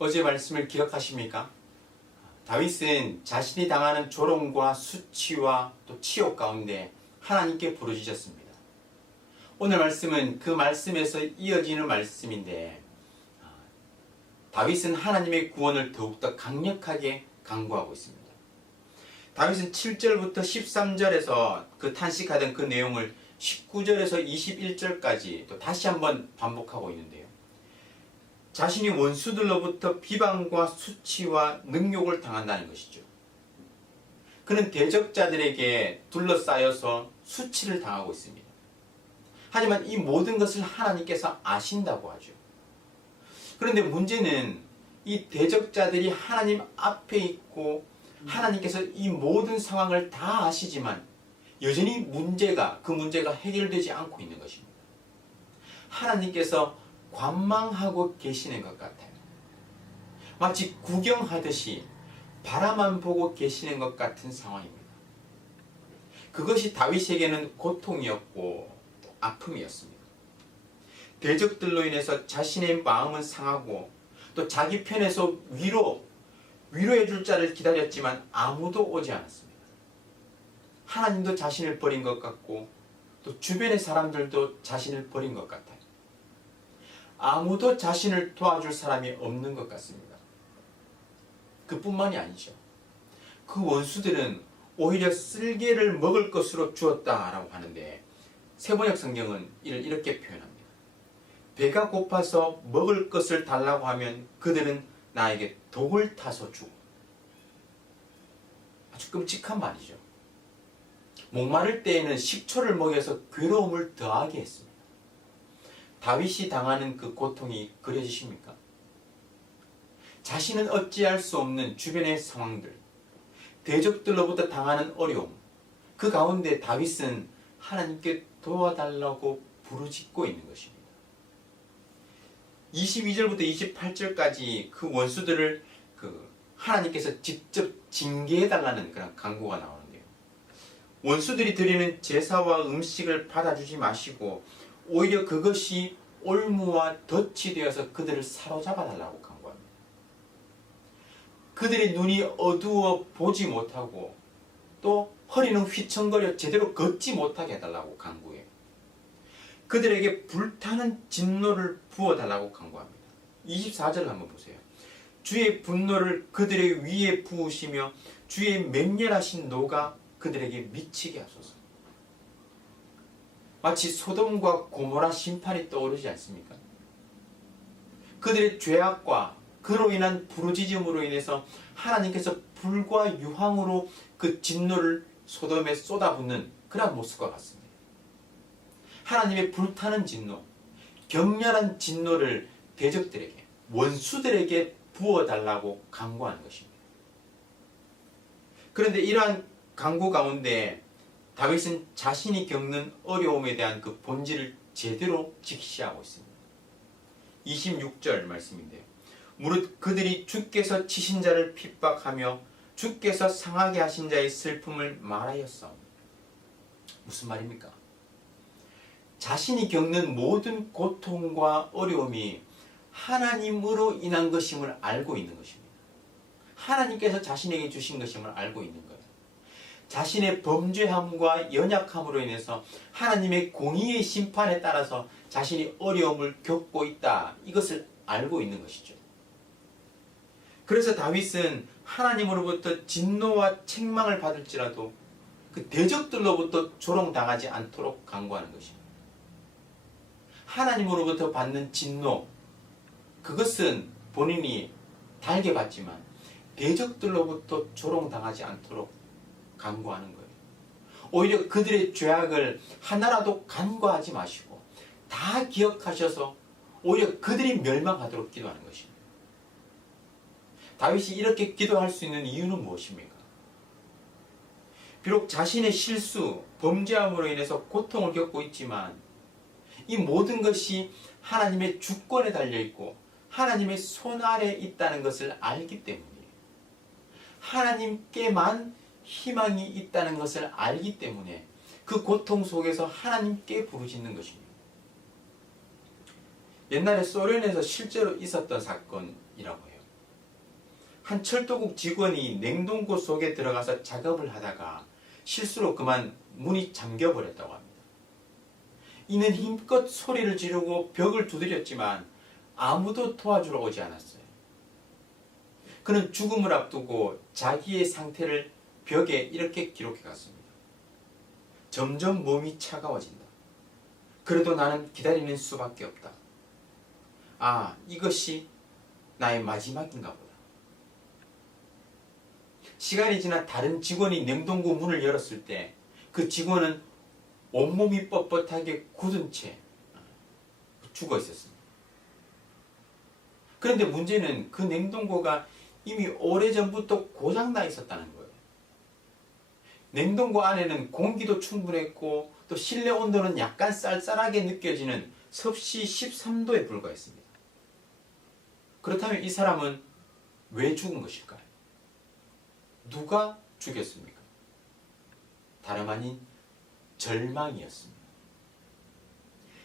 어제 말씀을 기억하십니까? 다윗은 자신이 당하는 조롱과 수치와 또 치욕 가운데 하나님께 부르짖었습니다. 오늘 말씀은 그 말씀에서 이어지는 말씀인데 다윗은 하나님의 구원을 더욱더 강력하게 강구하고 있습니다. 다윗은 7절부터 13절에서 그 탄식하던 그 내용을 19절에서 21절까지 또 다시 한번 반복하고 있는데요. 자신이 원수들로부터 비방과 수치와 능욕을 당한다는 것이죠. 그는 대적자들에게 둘러싸여서 수치를 당하고 있습니다. 하지만 이 모든 것을 하나님께서 아신다고 하죠. 그런데 문제는 이 대적자들이 하나님 앞에 있고 하나님께서 이 모든 상황을 다 아시지만 여전히 그 문제가 해결되지 않고 있는 것입니다. 하나님께서 관망하고 계시는 것 같아요. 마치 구경하듯이 바라만 보고 계시는 것 같은 상황입니다. 그것이 다윗에게는 고통이었고 또 아픔이었습니다. 대적들로 인해서 자신의 마음은 상하고 또 자기 편에서 위로해 줄 자를 기다렸지만 아무도 오지 않았습니다. 하나님도 자신을 버린 것 같고 또 주변의 사람들도 자신을 버린 것 같아요. 아무도 자신을 도와줄 사람이 없는 것 같습니다. 그뿐만이 아니죠. 그 원수들은 오히려 쓸개를 먹을 것으로 주었다라고 하는데 세번역 성경은 이를 이렇게 표현합니다. 배가 고파서 먹을 것을 달라고 하면 그들은 나에게 독을 타서 주고. 아주 끔찍한 말이죠. 목마를 때에는 식초를 먹여서 괴로움을 더하게 했습니다. 다윗이 당하는 그 고통이 그려지십니까? 자신은 어찌할 수 없는 주변의 상황들, 대적들로부터 당하는 어려움, 그 가운데 다윗은 하나님께 도와달라고 부르짖고 있는 것입니다. 22절부터 28절까지 그 원수들을 하나님께서 직접 징계해달라는 그런 간구가 나오는데요. 원수들이 드리는 제사와 음식을 받아주지 마시고 오히려 그것이 올무와 덫이 되어서 그들을 사로잡아달라고 간구합니다. 그들의 눈이 어두워 보지 못하고 또 허리는 휘청거려 제대로 걷지 못하게 해달라고 간구해요. 그들에게 불타는 진노를 부어달라고 간구합니다. 24절을 한번 보세요. 주의 분노를 그들의 위에 부으시며 주의 맹렬하신 노가 그들에게 미치게 하소서. 마치 소돔과 고모라 심판이 떠오르지 않습니까? 그들의 죄악과 그로 인한 부르짖음으로 인해서 하나님께서 불과 유황으로 그 진노를 소돔에 쏟아붓는 그런 모습과 같습니다. 하나님의 불타는 진노, 격렬한 진노를 대적들에게, 원수들에게 부어달라고 간구하는 것입니다. 그런데 이러한 간구 가운데 다윗은 자신이 겪는 어려움에 대한 그 본질을 제대로 직시하고 있습니다. 26절 말씀인데요. 무릇 그들이 주께서 치신 자를 핍박하며 주께서 상하게 하신 자의 슬픔을 말하였사옵니다. 무슨 말입니까? 자신이 겪는 모든 고통과 어려움이 하나님으로 인한 것임을 알고 있는 것입니다. 하나님께서 자신에게 주신 것임을 알고 있는 거예요. 자신의 범죄함과 연약함으로 인해서 하나님의 공의의 심판에 따라서 자신이 어려움을 겪고 있다. 이것을 알고 있는 것이죠. 그래서 다윗은 하나님으로부터 진노와 책망을 받을지라도 그 대적들로부터 조롱당하지 않도록 간구하는 것입니다. 하나님으로부터 받는 진노, 그것은 본인이 달게 받지만 대적들로부터 조롱당하지 않도록 간구하는 거예요. 오히려 그들의 죄악을 하나라도 간과하지 마시고 다 기억하셔서 오히려 그들이 멸망하도록 기도하는 것입니다. 다윗이 이렇게 기도할 수 있는 이유는 무엇입니까? 비록 자신의 실수, 범죄함으로 인해서 고통을 겪고 있지만 이 모든 것이 하나님의 주권에 달려있고 하나님의 손 아래에 있다는 것을 알기 때문이에요. 하나님께만 희망이 있다는 것을 알기 때문에 그 고통 속에서 하나님께 부르짖는 것입니다. 옛날에 소련에서 실제로 있었던 사건이라고 해요. 한 철도국 직원이 냉동고 속에 들어가서 작업을 하다가 실수로 그만 문이 잠겨버렸다고 합니다. 이는 힘껏 소리를 지르고 벽을 두드렸지만 아무도 도와주러 오지 않았어요. 그는 죽음을 앞두고 자기의 상태를 벽에 이렇게 기록해 갔습니다. 점점 몸이 차가워진다. 그래도 나는 기다리는 수밖에 없다. 아, 이것이 나의 마지막인가 보다. 시간이 지나 다른 직원이 냉동고 문을 열었을 때 그 직원은 온몸이 뻣뻣하게 굳은 채 죽어 있었습니다. 그런데 문제는 그 냉동고가 이미 오래전부터 고장나 있었다는 거예요. 냉동고 안에는 공기도 충분했고 또 실내 온도는 약간 쌀쌀하게 느껴지는 섭씨 13도에 불과했습니다. 그렇다면 이 사람은 왜 죽은 것일까요? 누가 죽였습니까? 다름 아닌 절망이었습니다.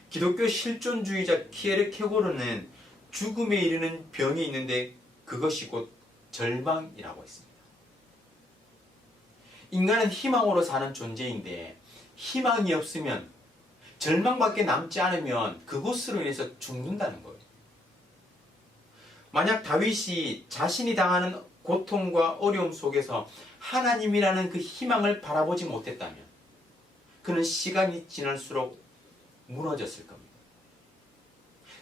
기독교 실존주의자 키에르케고르는 죽음에 이르는 병이 있는데 그것이 곧 절망이라고 했습니다. 인간은 희망으로 사는 존재인데 희망이 없으면 절망밖에 남지 않으면 그것으로 인해서 죽는다는 거예요. 만약 다윗이 자신이 당하는 고통과 어려움 속에서 하나님이라는 그 희망을 바라보지 못했다면 그는 시간이 지날수록 무너졌을 겁니다.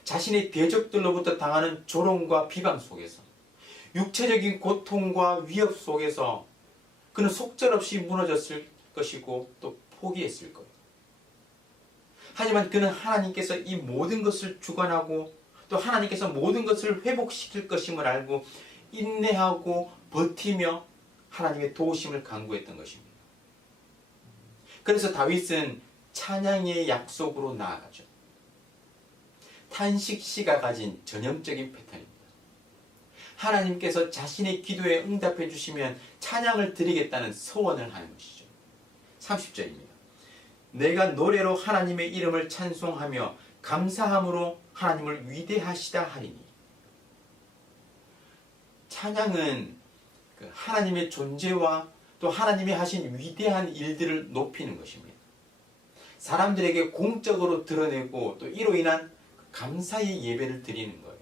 자신의 대적들로부터 당하는 조롱과 비방 속에서 육체적인 고통과 위협 속에서 그는 속절없이 무너졌을 것이고 또 포기했을 거예요. 하지만 그는 하나님께서 이 모든 것을 주관하고 또 하나님께서 모든 것을 회복시킬 것임을 알고 인내하고 버티며 하나님의 도우심을 간구했던 것입니다. 그래서 다윗은 찬양의 약속으로 나아가죠. 탄식시가 가진 전형적인 패턴입니다. 하나님께서 자신의 기도에 응답해 주시면 찬양을 드리겠다는 서원을 하는 것이죠. 30절입니다. 내가 노래로 하나님의 이름을 찬송하며 감사함으로 하나님을 위대하시다 하리니. 찬양은 하나님의 존재와 또 하나님이 하신 위대한 일들을 높이는 것입니다. 사람들에게 공적으로 드러내고 또 이로 인한 감사의 예배를 드리는 거예요.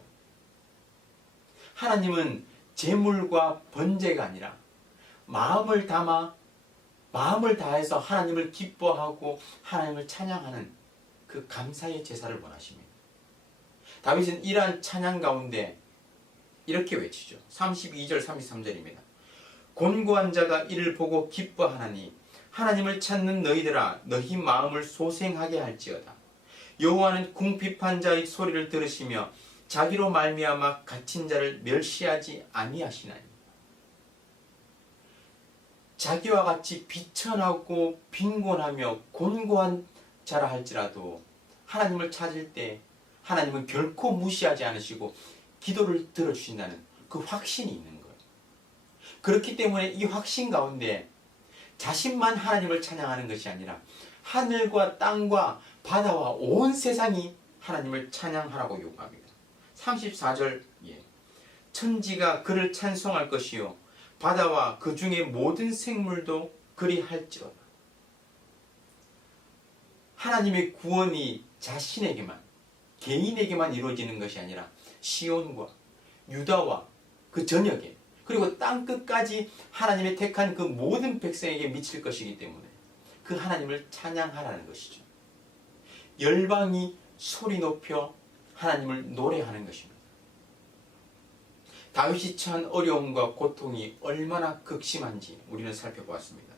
하나님은 제물과 번제가 아니라 마음을 다해서 하나님을 기뻐하고 하나님을 찬양하는 그 감사의 제사를 원하십니다. 다윗은 이러한 찬양 가운데 이렇게 외치죠. 32절 33절입니다. 곤고한 자가 이를 보고 기뻐하나니 하나님을 찾는 너희들아 너희 마음을 소생하게 할지어다. 여호와는 궁핍한 자의 소리를 들으시며 자기로 말미암아 갇힌 자를 멸시하지 아니하시나니. 자기와 같이 비천하고 빈곤하며 곤고한 자라 할지라도 하나님을 찾을 때 하나님은 결코 무시하지 않으시고 기도를 들어주신다는 그 확신이 있는 거예요. 그렇기 때문에 이 확신 가운데 자신만 하나님을 찬양하는 것이 아니라 하늘과 땅과 바다와 온 세상이 하나님을 찬양하라고 요구합니다. 34절 천지가 그를 찬송할 것이요 바다와 그 중에 모든 생물도 그리 할지어다. 하나님의 구원이 자신에게만 개인에게만 이루어지는 것이 아니라 시온과 유다와 그 전역에 그리고 땅끝까지 하나님의 택한 그 모든 백성에게 미칠 것이기 때문에 그 하나님을 찬양하라는 것이죠. 열방이 소리 높여 하나님을 노래하는 것입니다. 다윗이 처한 어려움과 고통이 얼마나 극심한지 우리는 살펴보았습니다.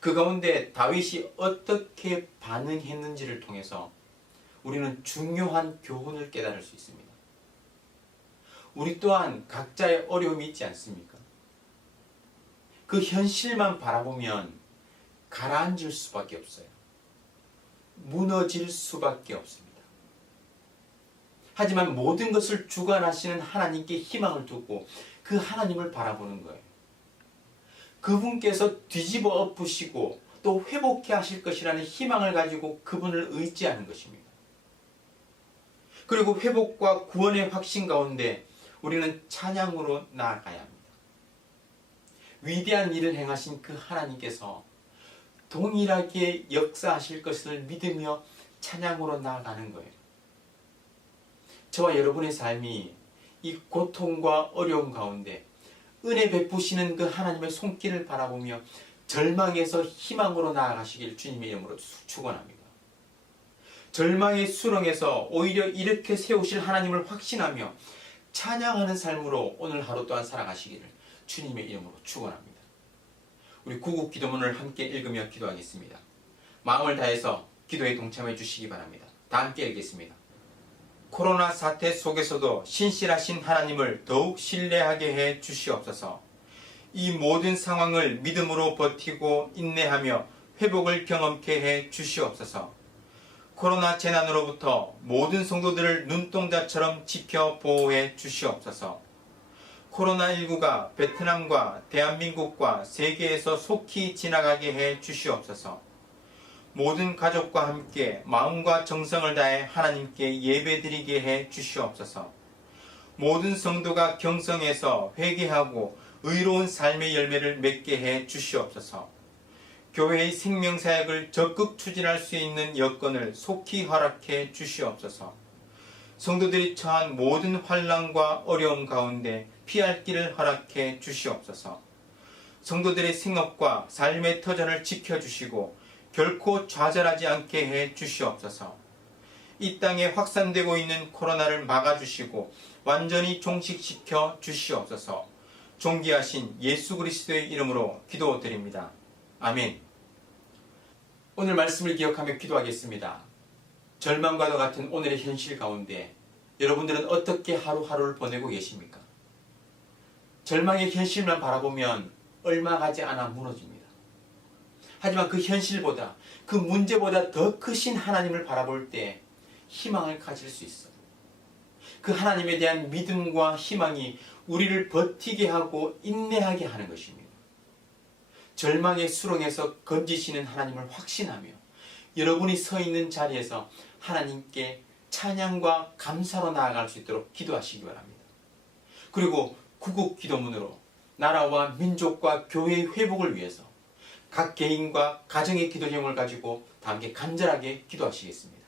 그 가운데 다윗이 어떻게 반응했는지를 통해서 우리는 중요한 교훈을 깨달을 수 있습니다. 우리 또한 각자의 어려움이 있지 않습니까? 그 현실만 바라보면 가라앉을 수밖에 없어요. 무너질 수밖에 없습니다. 하지만 모든 것을 주관하시는 하나님께 희망을 두고 그 하나님을 바라보는 거예요. 그분께서 뒤집어 엎으시고 또 회복해 하실 것이라는 희망을 가지고 그분을 의지하는 것입니다. 그리고 회복과 구원의 확신 가운데 우리는 찬양으로 나아가야 합니다. 위대한 일을 행하신 그 하나님께서 동일하게 역사하실 것을 믿으며 찬양으로 나아가는 거예요. 저와 여러분의 삶이 이 고통과 어려움 가운데 은혜 베푸시는 그 하나님의 손길을 바라보며 절망에서 희망으로 나아가시길 주님의 이름으로 축원합니다. 절망의 수렁에서 오히려 이렇게 세우실 하나님을 확신하며 찬양하는 삶으로 오늘 하루 또한 살아가시기를 주님의 이름으로 축원합니다. 우리 구국 기도문을 함께 읽으며 기도하겠습니다. 마음을 다해서 기도에 동참해 주시기 바랍니다. 다 함께 읽겠습니다. 코로나 사태 속에서도 신실하신 하나님을 더욱 신뢰하게 해 주시옵소서. 이 모든 상황을 믿음으로 버티고 인내하며 회복을 경험케 해 주시옵소서. 코로나 재난으로부터 모든 성도들을 눈동자처럼 지켜 보호해 주시옵소서. 코로나19가 베트남과 대한민국과 세계에서 속히 지나가게 해 주시옵소서. 모든 가족과 함께 마음과 정성을 다해 하나님께 예배드리게 해 주시옵소서. 모든 성도가 경성에서 회개하고 의로운 삶의 열매를 맺게 해 주시옵소서. 교회의 생명사역을 적극 추진할 수 있는 여건을 속히 허락해 주시옵소서. 성도들이 처한 모든 환난과 어려움 가운데 피할 길을 허락해 주시옵소서. 성도들의 생업과 삶의 터전을 지켜주시고 결코 좌절하지 않게 해 주시옵소서. 이 땅에 확산되고 있는 코로나를 막아주시고 완전히 종식시켜 주시옵소서. 존귀하신 예수 그리스도의 이름으로 기도드립니다. 아멘. 오늘 말씀을 기억하며 기도하겠습니다. 절망과도 같은 오늘의 현실 가운데 여러분들은 어떻게 하루하루를 보내고 계십니까? 절망의 현실만 바라보면 얼마 가지 않아 무너집니다. 하지만 그 현실보다 그 문제보다 더 크신 하나님을 바라볼 때 희망을 가질 수 있어요. 그 하나님에 대한 믿음과 희망이 우리를 버티게 하고 인내하게 하는 것입니다. 절망의 수렁에서 건지시는 하나님을 확신하며 여러분이 서 있는 자리에서 하나님께 찬양과 감사로 나아갈 수 있도록 기도하시기 바랍니다. 그리고 구국 기도문으로 나라와 민족과 교회의 회복을 위해서 각 개인과 가정의 기도 제목을 가지고 다 함께 간절하게 기도하시겠습니다.